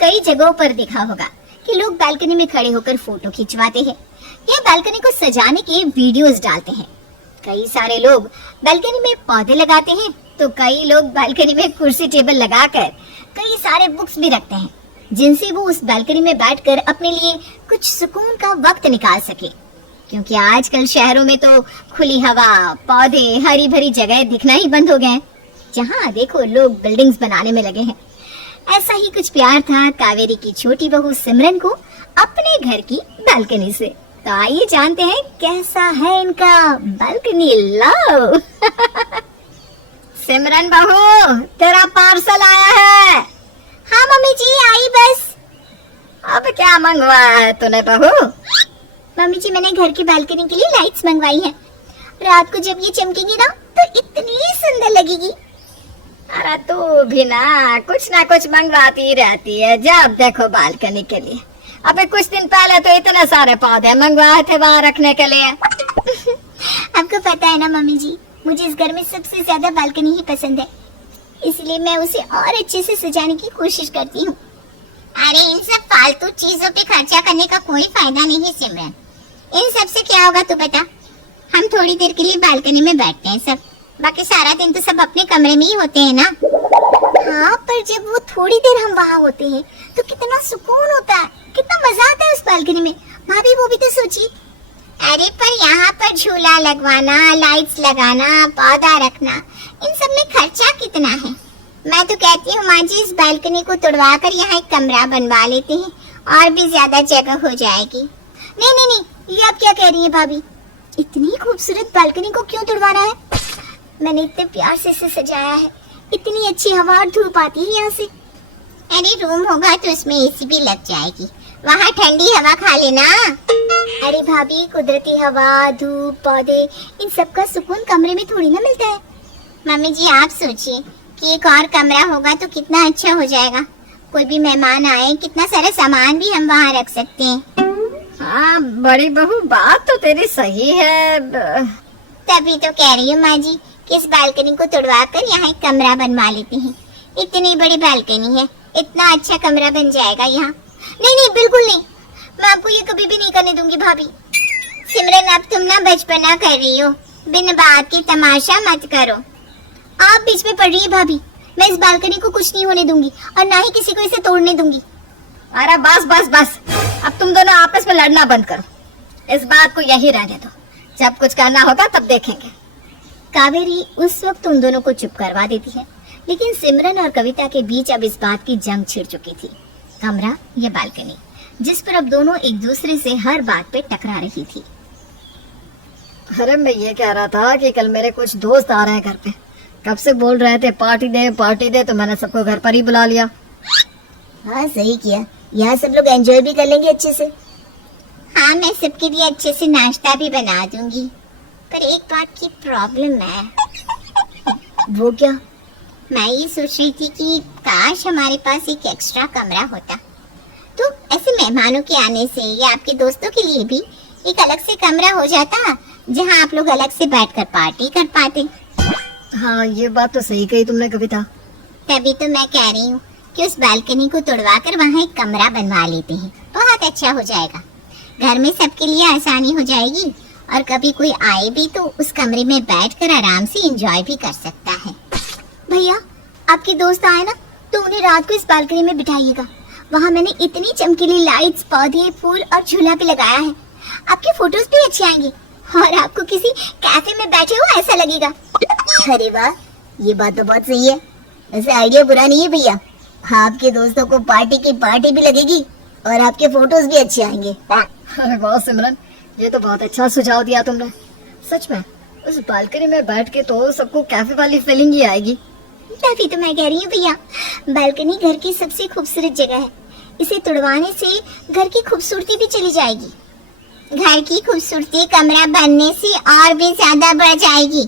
कई जगहों पर देखा होगा कि लोग बालकनी में खड़े होकर फोटो खिंचवाते हैं या बालकनी को सजाने के वीडियोस डालते हैं। कई सारे लोग बालकनी में पौधे लगाते हैं तो कई लोग बालकनी में कुर्सी टेबल लगाकर कई सारे बुक्स भी रखते हैं, जिनसे वो उस बालकनी में बैठकर अपने लिए कुछ सुकून का वक्त निकाल सके। क्योंकि आजकल शहरों में तो खुली हवा, पौधे, हरी भरी जगह दिखना ही बंद हो गए हैं। जहाँ देखो लोग बिल्डिंग्स बनाने में लगे हैं। ऐसा ही कुछ प्यार था कावेरी की छोटी बहू सिमरन को अपने घर की बालकनी से। तो आइए जानते हैं कैसा है इनका बालकनी लव। सिमरन बहू, तेरा पार्सल आया है। हाँ मम्मी जी, आई बस। अब क्या मंगवाया है तूने बहू? मम्मी जी, मैंने घर की बालकनी के लिए लाइट्स मंगवाई है। रात को जब ये चमकेगी ना तो इतनी सुंदर लगेगी। अरे तू भी ना कुछ मंगवाती रहती है जब देखो बालकनी के लिए। अबे कुछ दिन पहले तो इतने सारे पौधे मंगवाए थे वहाँ रखने के लिए। आपको पता है ना मम्मी जी, मुझे इस घर में सबसे ज्यादा बालकनी ही पसंद है, इसलिए मैं उसे और अच्छे से सजाने की कोशिश करती हूँ। अरे इन सब फालतू चीजों पे खर्चा करने का कोई फायदा नहीं सिमरन। इन सब से क्या होगा तू बता? हम थोड़ी देर के लिए बालकनी में बैठते हैं सब, बाकी सारा दिन तो सब अपने कमरे में ही होते हैं ना। हाँ, पर जब वो थोड़ी देर हम वहाँ होते हैं तो कितना सुकून होता है, कितना मजा आता है उस बालकनी में। भाभी वो भी तो सोचिए। अरे पर यहाँ पर झूला लगवाना, लाइट्स लगाना, पौधा रखना, इन सब में खर्चा कितना है। मैं तो कहती हूँ माँ जी, इस बालकनी को तोड़वा कर यहाँ एक कमरा बनवा लेते हैं और भी ज्यादा जगह हो जाएगी। नहीं नहीं नहीं, ये आप क्या कह रही है भाभी? इतनी खूबसूरत बालकनी को क्यों तोड़वाना है? मैंने इतने प्यार से इसे सजाया है, इतनी अच्छी हवा और धूप आती है यहाँ से। अरे रूम होगा तो उसमें एसी भी लग जाएगी, वहाँ ठंडी हवा खा लेना। अरे भाभी, कुदरती हवा, धूप, पौधे, इन सब का सुकून कमरे में थोड़ी ना मिलता है। मम्मी जी आप सोचिए कि एक और कमरा होगा तो कितना अच्छा हो जाएगा। कोई भी मेहमान आए, कितना सारा सामान भी हम वहाँ रख सकते हैं। हाँ बड़ी बहू, बात तो तेरी सही है। तभी तो कह रही हूँ माँ जी कि इस बालकनी को तोड़वा कर यहाँ एक कमरा बनवा लेते हैं। इतनी बड़ी बालकनी है, इतना अच्छा कमरा बन जाएगा यहाँ। नहीं नहीं, बिल्कुल नहीं, मैं आपको ये कभी भी नहीं करने दूंगी भाभी। सिमरन, अब तुम ना बचपना कर रही हो, बिन बात के तमाशा मत करो। आप बीच में पड़ रही है भाभी, मैं इस बालकनी को कुछ नहीं होने दूंगी और ना ही किसी को इसे तोड़ने दूंगी। अरे बस बस बस, अब तुम दोनों आपस में लड़ना बंद करो, इस बात को यही रहने दो, जब कुछ करना होगा तब देखेंगे। कावेरी उस वक्त उन दोनों को चुप करवा देती है, लेकिन सिमरन और कविता के बीच अब इस बात की जंग छिड़ चुकी थी। कमरा या बालकनी, जिस पर अब दोनों एक दूसरे से हर बात पे टकरा रही थी। अरे मैं ये कह रहा था कि कल मेरे कुछ दोस्त आ रहे हैं घर पे, कब से बोल रहे थे पार्टी दे, तो मैंने सबको घर पर ही बुला लिया। हाँ सही किया, यहाँ सब लोग एंजॉय भी कर लेंगे अच्छे से। हाँ, मैं सबके लिए अच्छे से नाश्ता भी बना दूंगी, पर एक बात की प्रॉब्लम है। वो क्या? मैं ये सोच रही थी कि काश हमारे पास एक एक्स्ट्रा कमरा होता, तो ऐसे मेहमानों के आने से या आपके दोस्तों के लिए भी एक अलग से कमरा हो जाता, जहाँ आप लोग अलग से बैठकर पार्टी कर पाते। हाँ ये बात तो सही कही तुमने कविता। तभी तो मैं कह रही हूँ कि उस बालकनी को तोड़वा कर वहाँ एक कमरा बनवा लेते हैं, बहुत अच्छा हो जाएगा। घर में सबके लिए आसानी हो जाएगी और कभी कोई आए भी तो उस कमरे में बैठकर आराम से एंजॉय भी कर सकता है। भैया, आपके दोस्त आए ना तो उन्हें रात को इस बालकनी में बिठाइएगा। वहाँ मैंने इतनी चमकीली लाइट्स, पौधे, फूल और झूला भी लगाया है। आपके फोटोज भी अच्छे आएंगे और आपको किसी कैफे में बैठे हो ऐसा लगेगा। अरे वाह, ये बात तो बहुत सही है। वैसे आइडिया बुरा नहीं है भैया। आपके दोस्तों को पार्टी की पार्टी भी लगेगी और आपके फोटोज भी अच्छे आएंगे। अरे वाह सिमरन, ये तो बहुत अच्छा सुझाव दिया तुमने। सच में उस बालकनी में बैठ के तो सबको कैफे वाली फीलिंग ही आएगी। तभी तो मैं कह रही हूँ भैया, बालकनी घर की सबसे खूबसूरत जगह है। इसे तोड़वाने से घर की खूबसूरती भी चली जाएगी। घर की खूबसूरती कमरा बनने से और भी ज्यादा बढ़ जाएगी।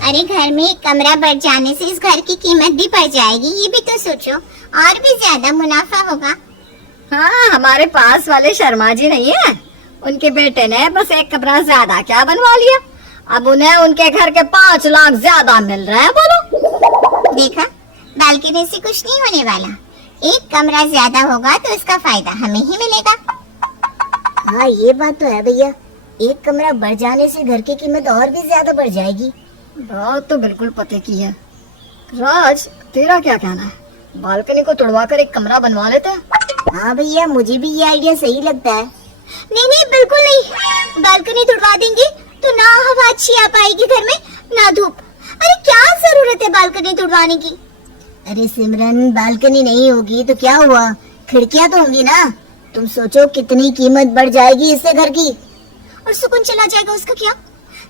अरे घर में एक कमरा बढ़ जाने से इस घर की कीमत भी बढ़ जाएगी, ये भी तो सोचो, और भी ज्यादा मुनाफा होगा। हाँ, हमारे पास वाले शर्मा जी नहीं है, उनके बेटे ने बस एक कमरा ज्यादा क्या बनवा लिया, अब उन्हें उनके घर के 5 लाख ज्यादा मिल रहे हैं। बोलो, देखा, बालकनी से कुछ नहीं होने वाला, एक कमरा ज्यादा होगा तो इसका फायदा हमें ही मिलेगा। हाँ ये बात तो है भैया, एक कमरा बढ़ जाने से घर की कीमत और भी ज्यादा बढ़ जाएगी। बात तो बिल्कुल पते की है। राज तेरा क्या कहना है, बालकनी को तोड़वा कर एक कमरा बनवा लेते हैं? हाँ भैया मुझे भी ये आइडिया सही लगता है। नहीं नहीं बिल्कुल नहीं, बालकनी तुड़वा देंगे तो ना हवा अच्छी आ पाएगी घर में, ना धूप। अरे क्या जरूरत है बालकनी तुड़वाने की? अरे सिमरन बालकनी नहीं होगी तो क्या हुआ, खिड़कियां तो होंगी ना। तुम सोचो कितनी कीमत बढ़ जाएगी इससे घर की। और सुकून चला जाएगा उसका क्या?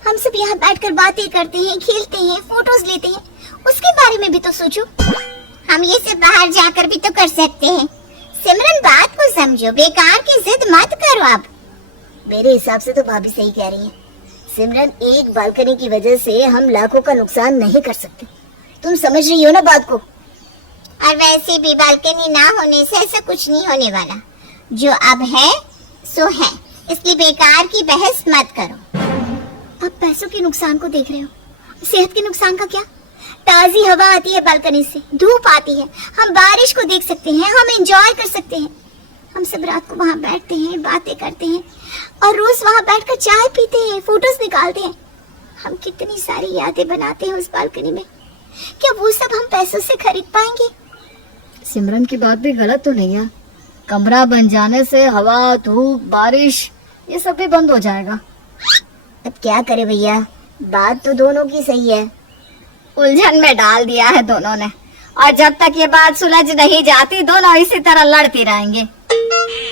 हम सब यहाँ बैठकर बातें करते हैं, खेलते हैं, फोटोज लेते हैं, उसके बारे में भी तो सोचो। हम ये सब बाहर जाकर भी तो कर सकते हैं। सिमरन बात को समझो, बेकार की जिद मत करो। अब मेरे हिसाब से तो भाभी सही कह रही है। सिमरन एक बालकनी की वजह से हम लाखों का नुकसान नहीं कर सकते, तुम समझ रही हो ना बात को। और वैसे भी बालकनी ना होने से ऐसा कुछ नहीं होने वाला, जो अब है सो है, इसलिए बेकार की बहस मत करो। अब पैसों के नुकसान को देख रहे हो, सेहत के नुकसान का क्या? ताजी हवा आती है बालकनी से, धूप आती है, हम बारिश को देख सकते हैं, हम एंजॉय कर सकते हैं। हम सब रात को वहाँ बैठते हैं, बातें करते हैं और रोज वहाँ बैठकर चाय पीते हैं, फोटोज निकालते हैं। हम कितनी सारी यादें बनाते हैं उस बालकनी में। क्या वो सब हम पैसों से खरीद पाएंगे? सिमरन की बात भी गलत तो नहीं है। कमरा बन जाने से हवा, धूप, बारिश ये सब भी बंद हो जाएगा। अब क्या करे भैया, बात तो दोनों की सही है। उलझन में डाल दिया है दोनों ने, और जब तक ये बात सुलझ नहीं जाती दोनों इसी तरह लड़ती रहेंगे।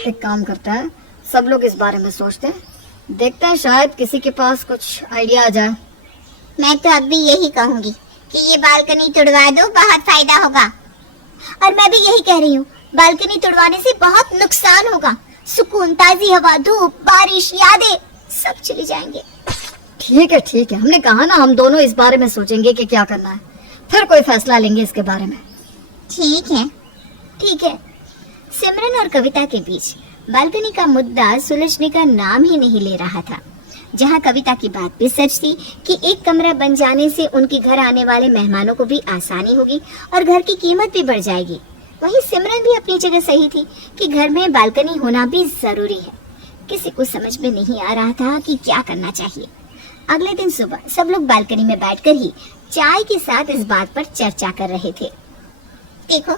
एक काम करते हैं, सब लोग इस बारे में सोचते हैं, देखते हैं शायद किसी के पास कुछ आइडिया आ जाए। मैं तो अब भी यही कहूंगी कि ये बालकनी तुड़वा दो, बहुत फायदा होगा। और मैं भी यही कह रही हूँ, बालकनी तुड़वाने से बहुत नुकसान होगा। सुकून, ताजी हवा, धूप, बारिश, यादें सब चली जाएंगे। ठीक है, हमने कहा ना हम दोनों इस बारे में सोचेंगे कि क्या करना है, फिर कोई फैसला लेंगे इसके बारे में। ठीक है। सिमरन और कविता के बीच बालकनी का मुद्दा सुलझने का नाम ही नहीं ले रहा था। जहाँ कविता की बात भी सच थी कि एक कमरा बन जाने से उनके घर आने वाले मेहमानों को भी आसानी होगी और घर की कीमत भी बढ़ जाएगी, वहीं सिमरन भी अपनी जगह सही थी कि घर में बालकनी होना भी जरूरी है। किसी को समझ में नहीं आ रहा था कि क्या करना चाहिए। अगले दिन सुबह सब लोग बालकनी में बैठकर ही चाय के साथ इस बात पर चर्चा कर रहे थे। देखो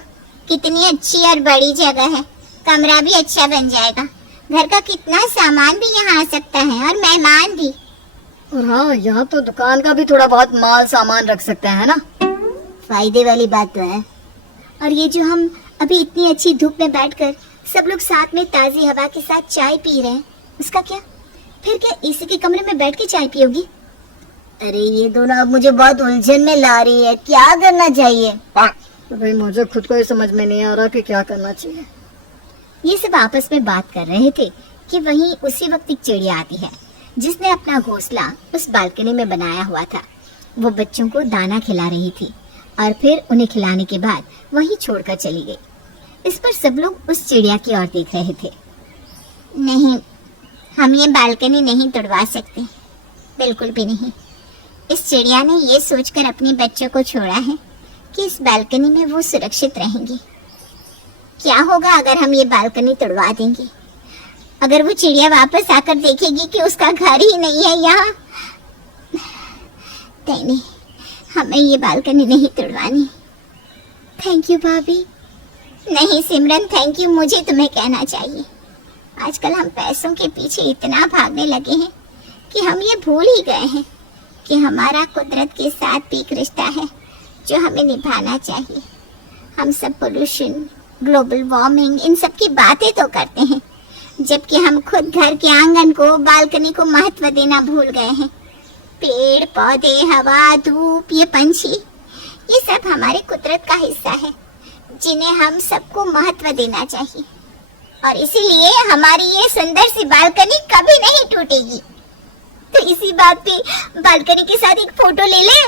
कितनी अच्छी और बड़ी जगह है, कमरा भी अच्छा बन जाएगा, घर का कितना सामान भी यहाँ आ सकता है और मेहमान भी। और हाँ, यहाँ तो दुकान का भी थोड़ा बहुत माल सामान रख सकते हैं ना। फायदे वाली बात तो है। और ये जो हम अभी इतनी अच्छी धूप में बैठकर सब लोग साथ में ताजी हवा के साथ चाय पी रहे हैं, उसका क्या? फिर क्या एसी के कमरे में बैठ के चाय पियोगी? अरे ये दोनों अब मुझे बहुत उलझन में ला रही है, क्या करना चाहिए? तो भाई मुझे खुद को ही समझ में नहीं आ रहा कि क्या करना चाहिए। ये सब आपस में बात कर रहे थे कि वहीं उसी वक्त एक चिड़िया आती है जिसने अपना घोंसला उस बालकनी में बनाया हुआ था। वो बच्चों को दाना खिला रही थी और फिर उन्हें खिलाने के बाद वहीं छोड़कर चली गई। इस पर सब लोग उस चिड़िया की ओर देख रहे थे। नहीं, हम ये बालकनी नहीं तोड़वा सकते, बिल्कुल भी नहीं। इस चिड़िया ने ये सोचकर अपने बच्चों को छोड़ा है कि इस बालकनी में वो सुरक्षित रहेंगे। क्या होगा अगर हम ये बालकनी तोड़वा देंगे? अगर वो चिड़िया वापस आकर देखेगी कि उसका घर ही नहीं है यहाँ। नहीं, हमें ये बालकनी नहीं तोड़वानी। थैंक यू भाभी। नहीं सिमरन, थैंक यू मुझे तुम्हें कहना चाहिए। आजकल हम पैसों के पीछे इतना भागने लगे हैं कि हम ये भूल ही गए हैं कि हमारा कुदरत के साथ भी एक रिश्ता है जो हमें निभाना चाहिए। हम सब पोल्यूशन, ग्लोबल वार्मिंग, इन सब की बातें तो करते हैं, जबकि हम खुद घर के आंगन को, बालकनी को महत्व देना भूल गए हैं। पेड़ पौधे, हवा, धूप, ये पंछी, ये सब हमारे कुदरत का हिस्सा है जिन्हें हम सबको महत्व देना चाहिए। और इसीलिए हमारी ये सुंदर सी बालकनी कभी नहीं टूटेगी। तो इसी बात पे बालकनी के साथ एक फोटो ले ले।